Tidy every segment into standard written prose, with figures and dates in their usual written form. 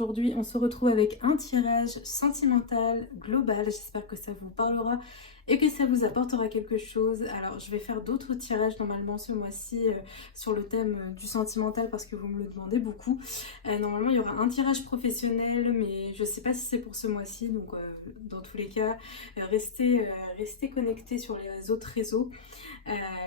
aujourd'hui on se retrouve avec un tirage sentimental global. J'espère que ça vous parlera et que ça vous apportera quelque chose. Alors je vais faire d'autres tirages normalement ce mois-ci sur le thème du sentimental parce que vous me le demandez beaucoup. Normalement il y aura un tirage professionnel mais je sais pas si c'est pour ce mois-ci, donc dans tous les cas restez connectés sur les autres réseaux.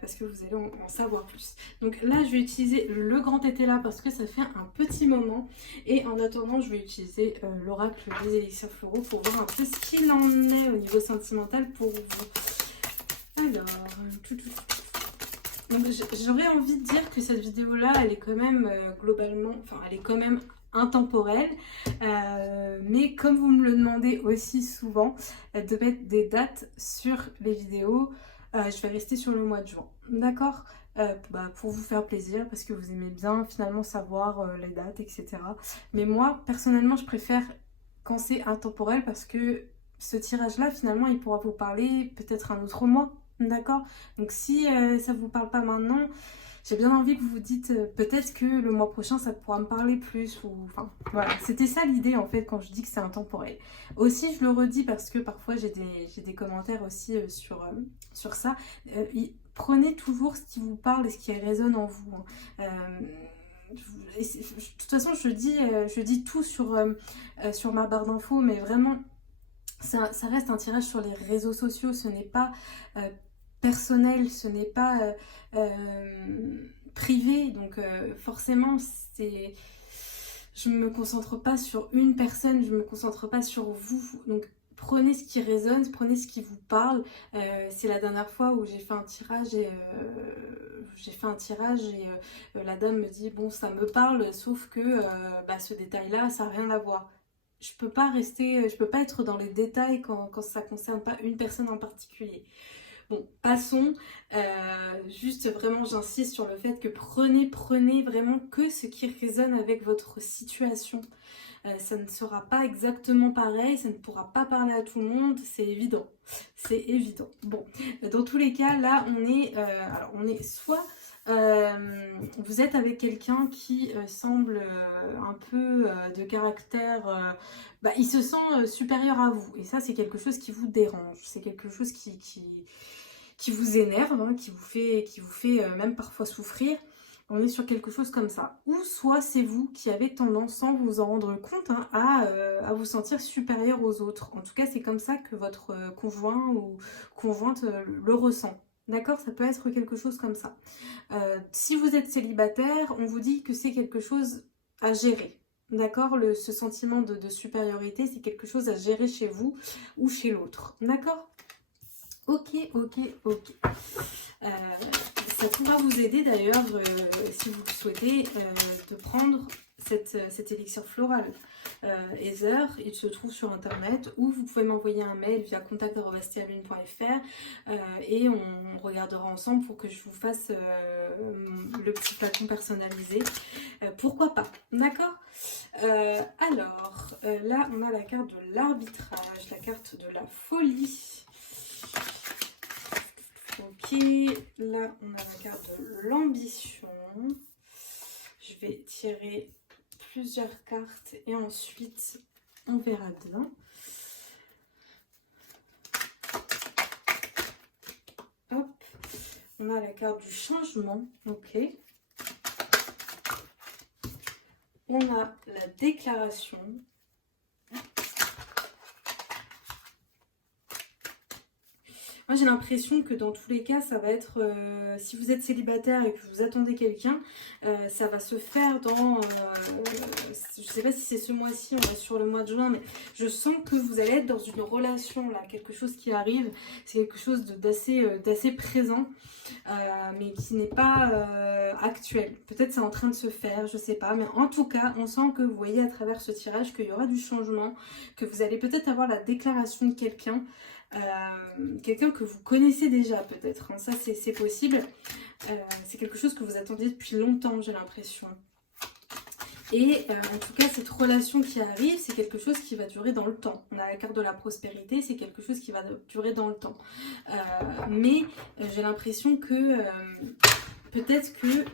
Parce que vous allez en savoir plus. Donc là je vais utiliser le grand tété là parce que ça fait un petit moment, et en attendant je vais utiliser l'oracle des élixirs floraux pour voir un peu ce qu'il en est au niveau sentimental pour vous. Alors j'aurais envie de dire que cette vidéo là elle est quand même globalement, enfin elle est quand même intemporelle, mais comme vous me le demandez aussi souvent de mettre des dates sur les vidéos, je vais rester sur le mois de juin, d'accord, pour vous faire plaisir, parce que vous aimez bien finalement savoir les dates, etc. Mais moi, personnellement, je préfère quand c'est intemporel, parce que ce tirage-là, finalement, il pourra vous parler peut-être un autre mois, d'accord. Donc si ça ne vous parle pas maintenant, j'ai bien envie que vous vous dites peut-être que le mois prochain ça pourra me parler plus, ou enfin voilà, c'était ça l'idée en fait quand je dis que c'est intemporel. Aussi je le redis parce que parfois j'ai des commentaires aussi sur ça. Prenez toujours ce qui vous parle et ce qui résonne en vous, hein. De toute façon je dis tout sur ma barre d'infos, mais vraiment ça reste un tirage sur les réseaux sociaux, ce n'est pas personnel, ce n'est pas privé, donc forcément je me concentre pas sur une personne, je me concentre pas sur vous, donc prenez ce qui résonne, prenez ce qui vous parle. C'est la dernière fois où j'ai fait un tirage et la dame me dit bon ça me parle, sauf que ce détail là ça n'a rien à voir. Je peux pas être dans les détails quand ça concerne pas une personne en particulier. Bon, passons. Juste vraiment, j'insiste sur le fait que prenez vraiment que ce qui résonne avec votre situation. Ça ne sera pas exactement pareil, ça ne pourra pas parler à tout le monde, c'est évident. C'est évident. Bon, dans tous les cas, là, on est soit vous êtes avec quelqu'un qui semble un peu de caractère, il se sent supérieur à vous, et ça c'est quelque chose qui vous dérange, c'est quelque chose qui vous énerve, hein, qui vous fait même parfois souffrir. On est sur quelque chose comme ça. Ou soit c'est vous qui avez tendance, sans vous en rendre compte, hein, à vous sentir supérieur aux autres. En tout cas, c'est comme ça que votre conjoint ou conjointe le ressent. D'accord, ça peut être quelque chose comme ça. Si vous êtes célibataire, on vous dit que c'est quelque chose à gérer. D'accord, ce sentiment de supériorité, c'est quelque chose à gérer chez vous ou chez l'autre. D'accord ? Ok. Ça pourra vous aider d'ailleurs, si vous le souhaitez, de prendre cet élixir floral. Heather, il se trouve sur internet, ou vous pouvez m'envoyer un mail via contact@stialune.fr et on regardera ensemble pour que je vous fasse le petit flacon personnalisé. Pourquoi pas, d'accord. Alors, là on a la carte de l'arbitrage, la carte de la folie. Ok, là on a la carte de l'ambition. Je vais tirer plusieurs cartes et ensuite on verra bien. Hop, on a la carte du changement. Ok. On a la déclaration. Moi j'ai l'impression que dans tous les cas ça va être, si vous êtes célibataire et que vous attendez quelqu'un, ça va se faire dans, je sais pas si c'est ce mois-ci, on va sur le mois de juin, mais je sens que vous allez être dans une relation là, quelque chose qui arrive, c'est quelque chose d'assez présent, mais qui n'est pas actuel. Peut-être c'est en train de se faire, je sais pas, mais en tout cas on sent que vous voyez à travers ce tirage qu'il y aura du changement, que vous allez peut-être avoir la déclaration de quelqu'un. Quelqu'un que vous connaissez déjà peut-être, hein. Ça c'est possible, c'est quelque chose que vous attendiez depuis longtemps, j'ai l'impression, et en tout cas cette relation qui arrive, c'est quelque chose qui va durer dans le temps. On a la carte de la prospérité, c'est quelque chose qui va durer dans le temps, mais j'ai l'impression que peut-être que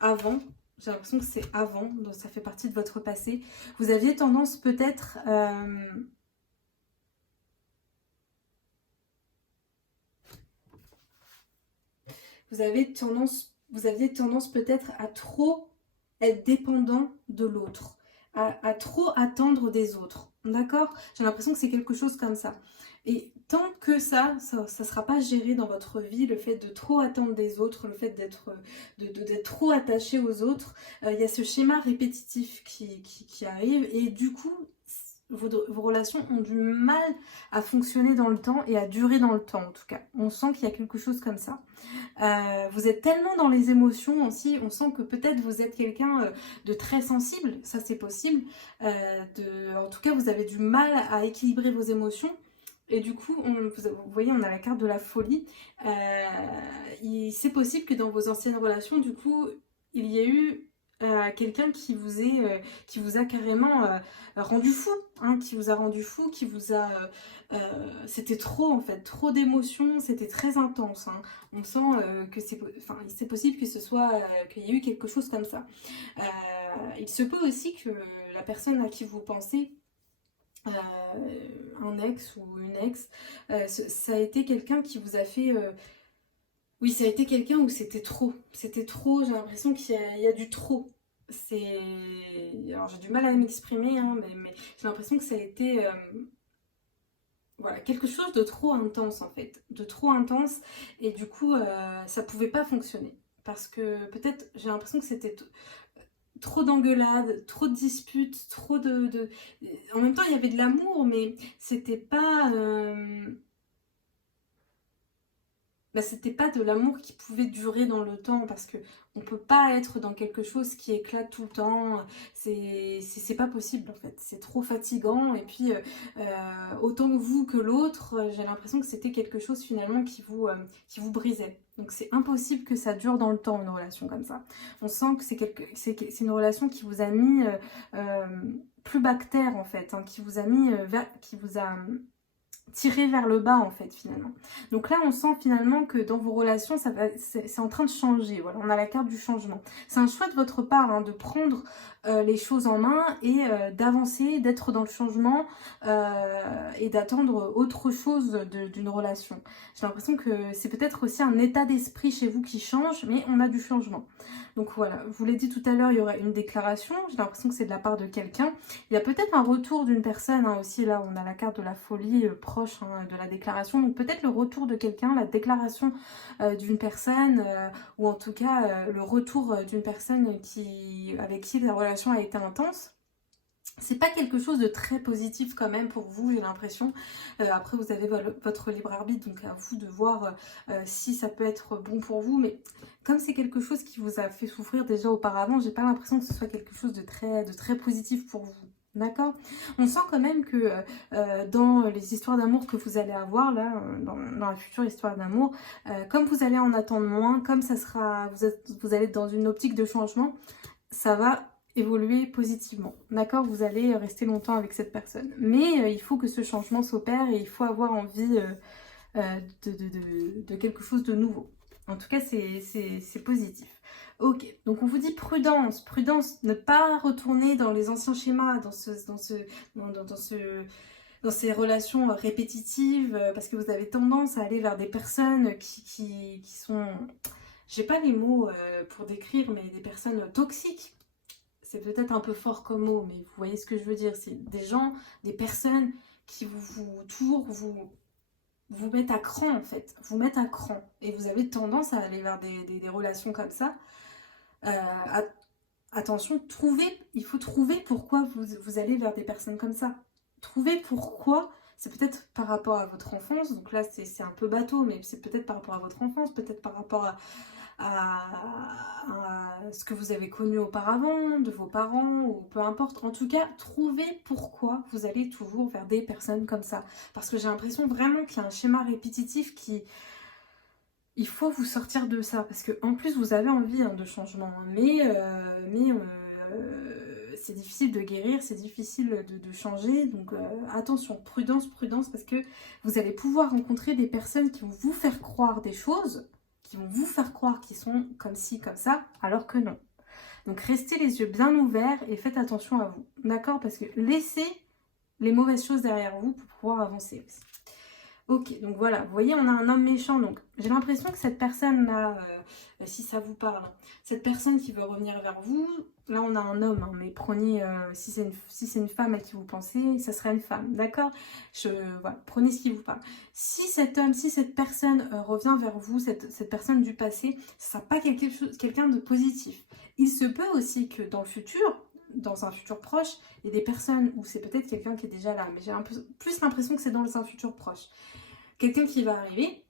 avant J'ai l'impression que c'est avant, donc ça fait partie de votre passé. Vous aviez tendance peut-être... vous aviez tendance peut-être à trop être dépendant de l'autre, à trop attendre des autres. D'accord? J'ai l'impression que c'est quelque chose comme ça. Et tant que ça sera pas géré dans votre vie, le fait de trop attendre des autres, le fait d'être trop attaché aux autres, il y a ce schéma répétitif qui arrive et du coup, vos relations ont du mal à fonctionner dans le temps et à durer dans le temps en tout cas. On sent qu'il y a quelque chose comme ça. Vous êtes tellement dans les émotions aussi, on sent que peut-être vous êtes quelqu'un de très sensible, ça c'est possible. En tout cas, vous avez du mal à équilibrer vos émotions. Et du coup, vous voyez, on a la carte de la folie. C'est possible que dans vos anciennes relations, du coup, il y ait eu quelqu'un qui vous a carrément rendu fou, hein, qui vous a rendu fou, c'était trop en fait, trop d'émotions, c'était très intense. Hein. On sent que c'est possible que ce soit qu'il y ait eu quelque chose comme ça. Il se peut aussi que la personne à qui vous pensez, un ex ou une ex, ça a été quelqu'un qui vous a fait... oui, ça a été quelqu'un où c'était trop. C'était trop, j'ai l'impression qu'il y a du trop. C'est... Alors j'ai du mal à m'exprimer, hein, mais j'ai l'impression que ça a été... voilà, quelque chose de trop intense en fait. De trop intense. Et du coup, ça pouvait pas fonctionner. Parce que peut-être, j'ai l'impression que c'était trop d'engueulades, trop de disputes, En même temps, il y avait de l'amour, mais c'était pas... c'était pas de l'amour qui pouvait durer dans le temps parce que on peut pas être dans quelque chose qui éclate tout le temps. C'est pas possible en fait. C'est trop fatigant et puis autant vous que l'autre, j'ai l'impression que c'était quelque chose finalement qui vous brisait. Donc c'est impossible que ça dure dans le temps une relation comme ça. On sent que c'est une relation qui vous a mis plus bactère en fait, hein, qui vous a mis qui vous a tirer vers le bas en fait finalement. Donc là on sent finalement que dans vos relations c'est en train de changer. Voilà, on a la carte du changement. C'est un choix de votre part hein, de prendre les choses en main et d'avancer, d'être dans le changement et d'attendre autre chose d'une relation. J'ai l'impression que c'est peut-être aussi un état d'esprit chez vous qui change, mais on a du changement. Donc voilà, je vous l'ai dit tout à l'heure, il y aura une déclaration. J'ai l'impression que c'est de la part de quelqu'un. Il y a peut-être un retour d'une personne hein, aussi. Là, on a la carte de la folie proche hein, de la déclaration. Donc peut-être le retour de quelqu'un, la déclaration d'une personne ou en tout cas le retour d'une personne avec qui la relation a été intense. C'est pas quelque chose de très positif quand même pour vous, j'ai l'impression. Après, vous avez votre libre arbitre, donc à vous de voir si ça peut être bon pour vous. Mais comme c'est quelque chose qui vous a fait souffrir déjà auparavant, j'ai pas l'impression que ce soit quelque chose de très positif pour vous. D'accord? On sent quand même que dans les histoires d'amour que vous allez avoir, là, dans la future histoire d'amour, comme vous allez en attendre moins, comme ça sera, vous allez être dans une optique de changement, ça va évoluer positivement. D'accord? Vous allez rester longtemps avec cette personne. Mais il faut que ce changement s'opère et il faut avoir envie de quelque chose de nouveau. En tout cas, c'est positif. Ok, donc on vous dit prudence, prudence, ne pas retourner dans les anciens schémas, dans ces relations répétitives, parce que vous avez tendance à aller vers des personnes qui sont, j'ai pas les mots pour décrire, mais des personnes toxiques. C'est peut-être un peu fort comme mot, mais vous voyez ce que je veux dire. C'est des gens, des personnes qui toujours vous mettent à cran en fait. Vous mettent à cran. Et vous avez tendance à aller vers des relations comme ça. Attention, il faut trouver pourquoi vous allez vers des personnes comme ça. Trouver pourquoi. C'est peut-être par rapport à votre enfance. Donc là, c'est un peu bateau, mais c'est peut-être par rapport à votre enfance, peut-être par rapport à ce que vous avez connu auparavant, de vos parents, ou peu importe. En tout cas, trouvez pourquoi vous allez toujours vers des personnes comme ça. Parce que j'ai l'impression vraiment qu'il y a un schéma répétitif qui... Il faut vous sortir de ça. Parce que en plus, vous avez envie hein, de changement. Mais c'est difficile de guérir, c'est difficile de changer. Donc attention, prudence, prudence. Parce que vous allez pouvoir rencontrer des personnes qui vont vous faire croire des choses qui vont vous faire croire qu'ils sont comme ci, comme ça, alors que non. Donc restez les yeux bien ouverts et faites attention à vous, d'accord? Parce que laissez les mauvaises choses derrière vous pour pouvoir avancer aussi. Ok, donc voilà, vous voyez, on a un homme méchant, donc j'ai l'impression que cette personne-là, si ça vous parle, cette personne qui veut revenir vers vous, là on a un homme, hein, mais prenez, si c'est une femme à qui vous pensez, ça sera une femme, d'accord? Voilà, prenez ce qui vous parle. Si cet homme, si cette personne revient vers vous, cette personne du passé, ce ne sera pas quelqu'un de positif. Il se peut aussi que dans le futur, dans un futur proche, il y a des personnes où c'est peut-être quelqu'un qui est déjà là, mais j'ai un peu plus l'impression que c'est dans un futur proche. Quelqu'un qui va arriver,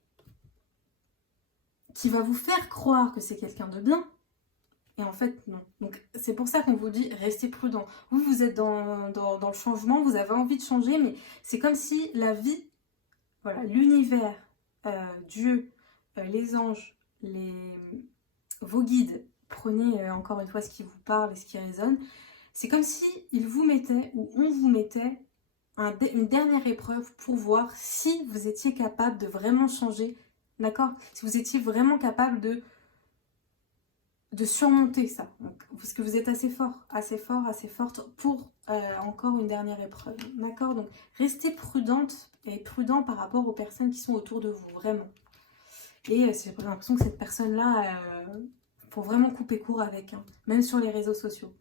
qui va vous faire croire que c'est quelqu'un de bien, et en fait non. Donc c'est pour ça qu'on vous dit restez prudent. Vous êtes dans le changement, vous avez envie de changer, mais c'est comme si la vie, voilà, l'univers, Dieu, les anges, vos guides, prenez encore une fois ce qui vous parle et ce qui résonne, c'est comme si ils vous mettaient, ou on vous mettait une dernière épreuve pour voir si vous étiez capable de vraiment changer, d'accord? Si vous étiez vraiment capable de surmonter ça. Donc, parce que vous êtes assez fort, assez fort, assez forte pour encore une dernière épreuve, d'accord? Donc restez prudente et prudent par rapport aux personnes qui sont autour de vous, vraiment. Et j'ai l'impression que cette personne-là, faut vraiment couper court avec, hein, même sur les réseaux sociaux.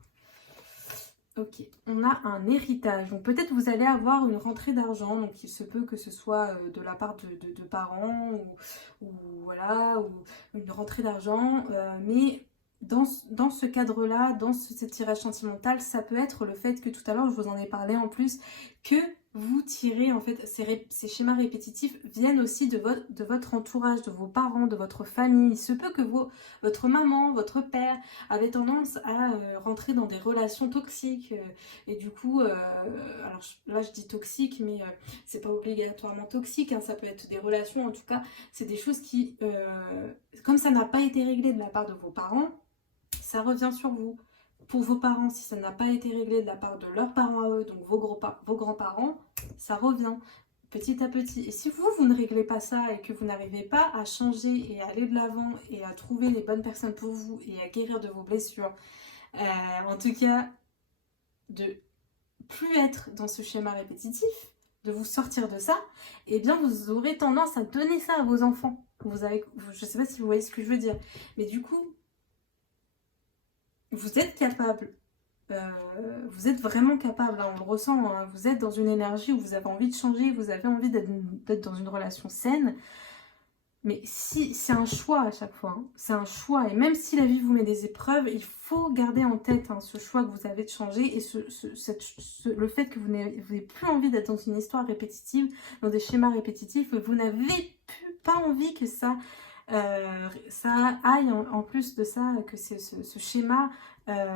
Ok, on a un héritage. Donc peut-être vous allez avoir une rentrée d'argent. Donc il se peut que ce soit de la part de parents ou voilà, ou une rentrée d'argent. Mais dans ce cadre-là, dans ce tirage sentimental, ça peut être le fait que tout à l'heure, je vous en ai parlé en plus, que vous tirez en fait, ces schémas répétitifs viennent aussi de votre entourage, de vos parents, de votre famille. Il se peut que votre maman, votre père avait tendance à rentrer dans des relations toxiques et du coup, alors là je dis toxique, mais c'est pas obligatoirement toxique, hein, ça peut être des relations, en tout cas, c'est des choses qui, comme ça n'a pas été réglé de la part de vos parents, ça revient sur vous. Pour vos parents, si ça n'a pas été réglé de la part de leurs parents à eux, donc vos grands-parents, ça revient petit à petit. Et si vous ne réglez pas ça et que vous n'arrivez pas à changer et à aller de l'avant et à trouver les bonnes personnes pour vous et à guérir de vos blessures, en tout cas, de plus être dans ce schéma répétitif, de vous sortir de ça, eh bien vous aurez tendance à donner ça à vos enfants. Je ne sais pas si vous voyez ce que je veux dire, mais du coup, vous êtes capable. Vous êtes vraiment capable, là, on le ressent, hein. Vous êtes dans une énergie où vous avez envie de changer, vous avez envie d'être dans une relation saine. Mais si c'est un choix à chaque fois, hein. C'est un choix. Et même si la vie vous met des épreuves, il faut garder en tête, hein, ce choix que vous avez de changer et le fait que vous n'avez plus envie d'être dans une histoire répétitive, dans des schémas répétitifs, vous n'avez pas envie que ça aille en plus de ça, que ce schéma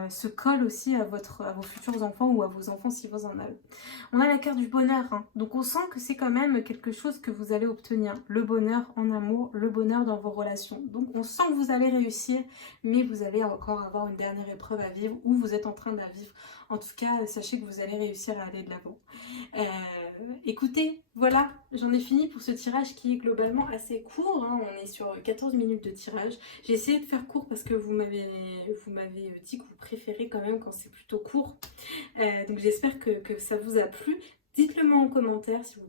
se colle aussi à vos futurs enfants ou à vos enfants si vous en avez. On a la carte du bonheur, hein. Donc on sent que c'est quand même quelque chose que vous allez obtenir. Le bonheur en amour, le bonheur dans vos relations. Donc on sent que vous allez réussir, mais vous allez encore avoir une dernière épreuve à vivre ou vous êtes en train de la vivre. En tout cas, sachez que vous allez réussir à aller de l'avant. Écoutez, voilà, j'en ai fini pour ce tirage qui est globalement assez court, hein. On est sur 14 minutes de tirage. J'ai essayé de faire court parce que vous m'avez dit que vous préférez quand même quand c'est plutôt court. Donc j'espère que ça vous a plu. Dites-le moi en commentaire si vous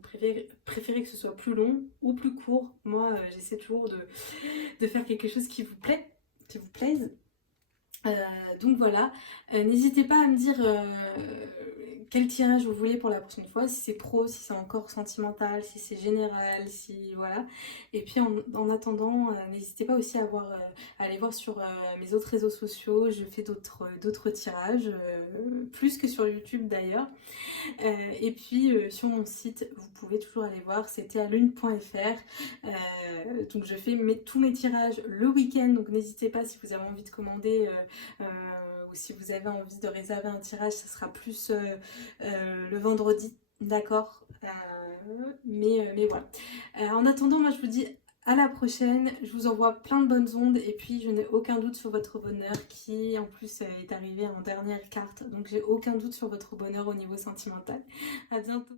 préférez que ce soit plus long ou plus court. Moi, j'essaie toujours de faire quelque chose qui vous plaît, qui vous plaise. Donc voilà, n'hésitez pas à me dire quel tirage vous voulez pour la prochaine fois, si c'est pro, si c'est encore sentimental, si c'est général, si voilà. Et puis en attendant, n'hésitez pas aussi à aller voir sur mes autres réseaux sociaux, je fais d'autres tirages, plus que sur YouTube d'ailleurs. Et puis sur mon site, vous pouvez toujours aller voir, c'était alune.fr. Donc je fais tous mes tirages le week-end, donc n'hésitez pas si vous avez envie de commander ou si vous avez envie de réserver un tirage, ça sera plus le vendredi, d'accord, mais voilà. En attendant, moi je vous dis à la prochaine, je vous envoie plein de bonnes ondes et puis je n'ai aucun doute sur votre bonheur qui en plus est arrivé en dernière carte, donc j'ai aucun doute sur votre bonheur au niveau sentimental. À bientôt.